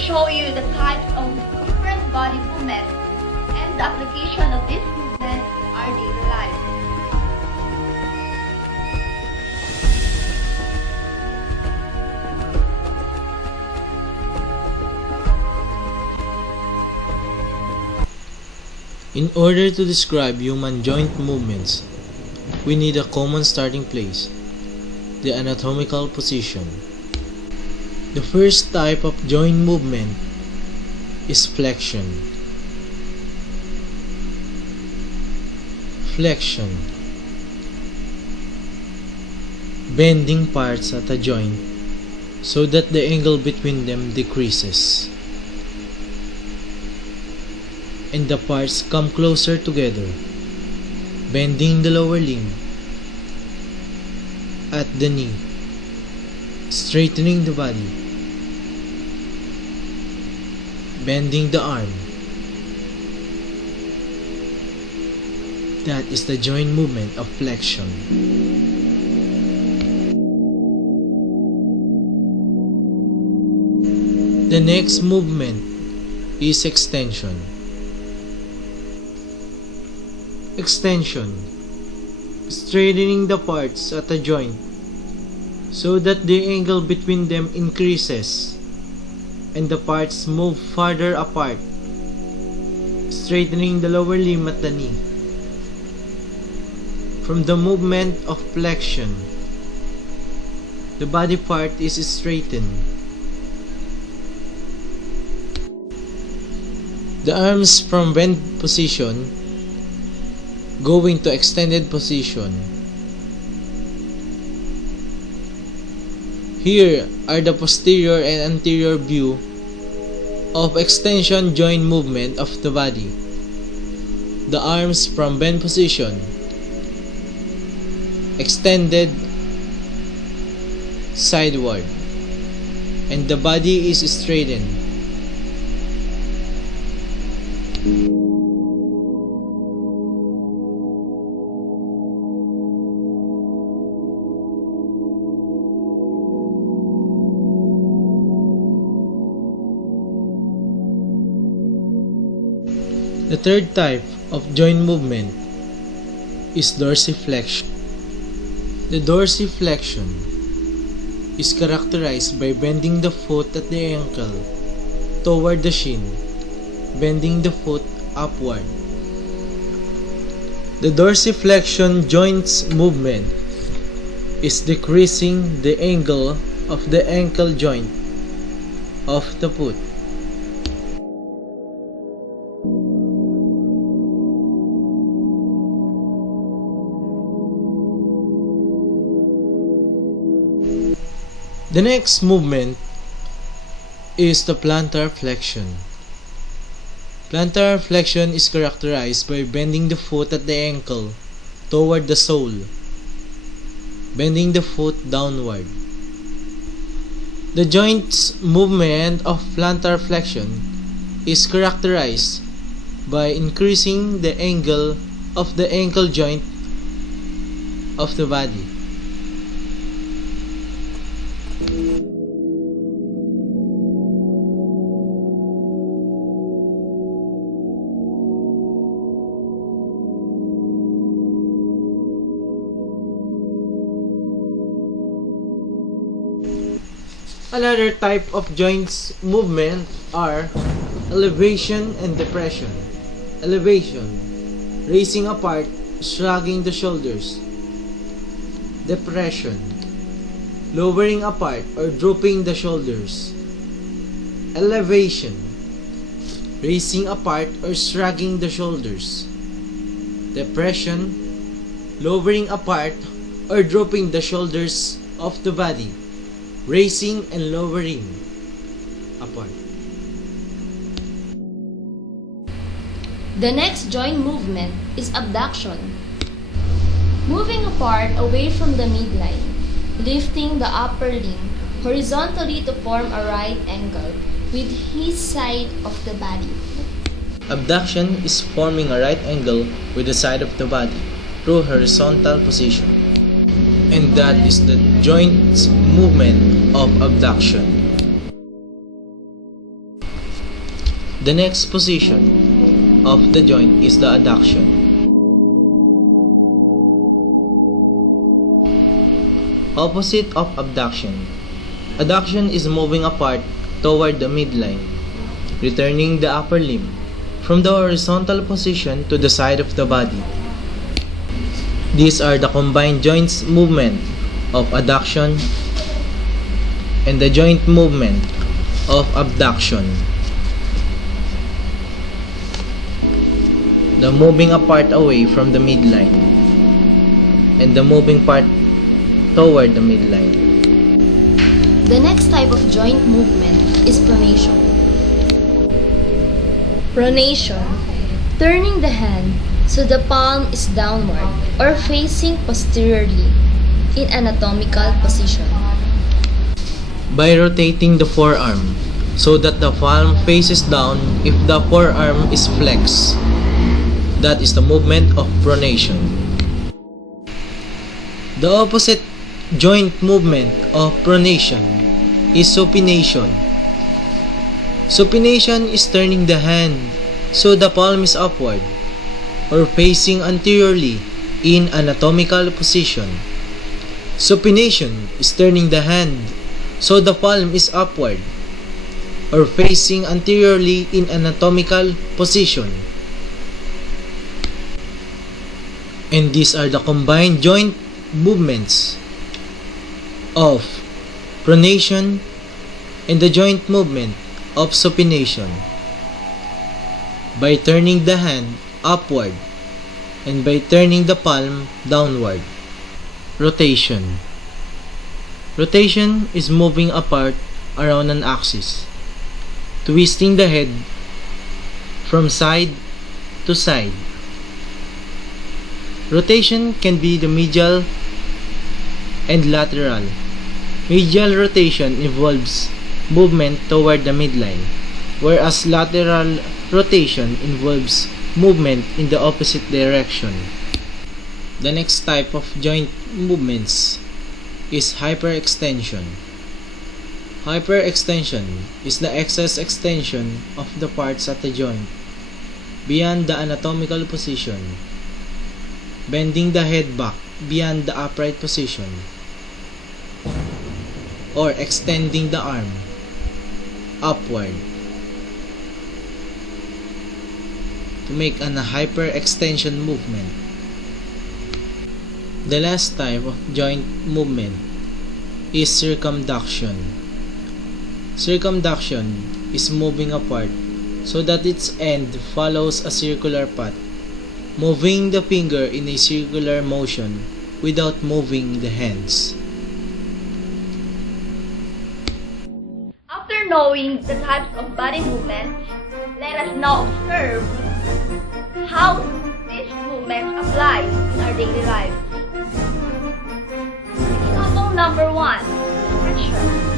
show you the types of different body movements and the application of these movements in our daily life. In order to describe human joint movements, we need a common starting place, the anatomical position. The first type of joint movement is flexion. Flexion. Bending parts at a joint so that the angle between them decreases and the parts come closer together, bending the lower limb at the knee, straightening the body, bending the arm. That is the joint movement of flexion. The next movement is extension. Extension, straightening the parts at a joint so that the angle between them increases and the parts move farther apart, straightening the lower limb at the knee. From the movement of flexion, the body part is straightened. The arms from bent position going to extended position. Here are the posterior and anterior view of extension joint movement of the body. The arms from bent position, extended sideward, and the body is straightened. The third type of joint movement is dorsiflexion. The dorsiflexion is characterized by bending the foot at the ankle toward the shin, bending the foot upward. The dorsiflexion joint's movement is decreasing the angle of the ankle joint of the foot. The next movement is the plantar flexion. Plantar flexion is characterized by bending the foot at the ankle toward the sole, bending the foot downward. The joint's movement of plantar flexion is characterized by increasing the angle of the ankle joint of the body. Another type of joints movement are elevation and depression. Elevation, raising apart, shrugging the shoulders. Depression, lowering apart or drooping the shoulders. Elevation, raising apart or shrugging the shoulders. Depression, lowering apart or drooping the shoulders of the body, raising and lowering apart. The next joint movement is abduction. Moving apart away from the midline, lifting the upper limb horizontally to form a right angle with his side of the body. Abduction is forming a right angle with the side of the body through horizontal position. And that is the joint movement of abduction. The next position of the joint is the adduction. Opposite of abduction. Adduction is moving apart toward the midline, returning the upper limb from the horizontal position to the side of the body. These are the combined joints movement of adduction and the joint movement of abduction. The moving apart away from the midline and the moving part toward the midline. The next type of joint movement is pronation. Pronation, turning the hand so the palm is downward or facing posteriorly in anatomical position. By rotating the forearm so that the palm faces down if the forearm is flexed. That is the movement of pronation. The opposite joint movement of pronation is supination. Supination is turning the hand so the palm is upward or facing anteriorly in anatomical position. Supination is turning the hand so the palm is upward or facing anteriorly in anatomical position. And these are the combined joint movements of pronation and the joint movement of supination. By turning the hand upward and by turning the palm downward. Rotation. Rotation is moving apart around an axis, twisting the head from side to side. Rotation can be the medial and lateral. Medial rotation involves movement toward the midline, whereas lateral rotation involves movement in the opposite direction. The next type of joint movements is hyperextension. Hyperextension is the excess extension of the parts at the joint beyond the anatomical position, bending the head back beyond the upright position, or extending the arm upward to make an hyperextension movement. The last type of joint movement is circumduction. Circumduction is moving apart so that its end follows a circular path, moving the finger in a circular motion without moving the hands. After knowing the types of body movements, let us now observe how these movements apply in our daily lives. Example number 1, stretcher.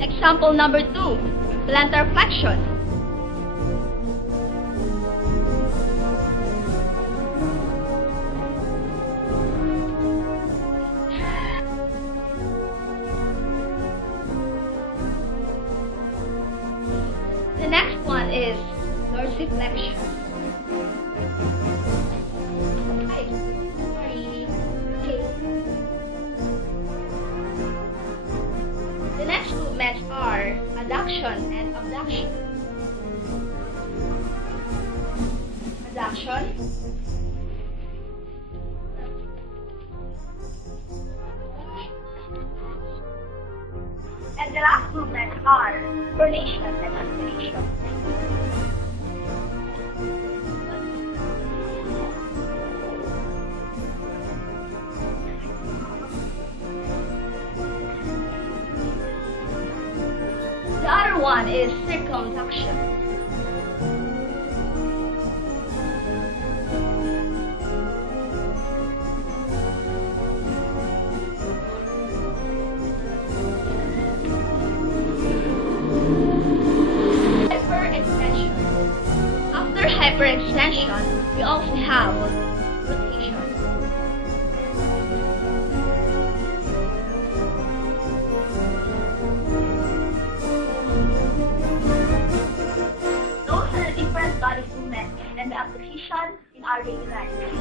Example number 2, plantar flexion. The next one is dorsiflexion. The next movements are adduction and abduction. Adduction. And the last movements are pronation and supination. The other one one is circumduction. Hyperextension. After hyperextension, we also have rotation. Those are the different body movements and the application in our daily life.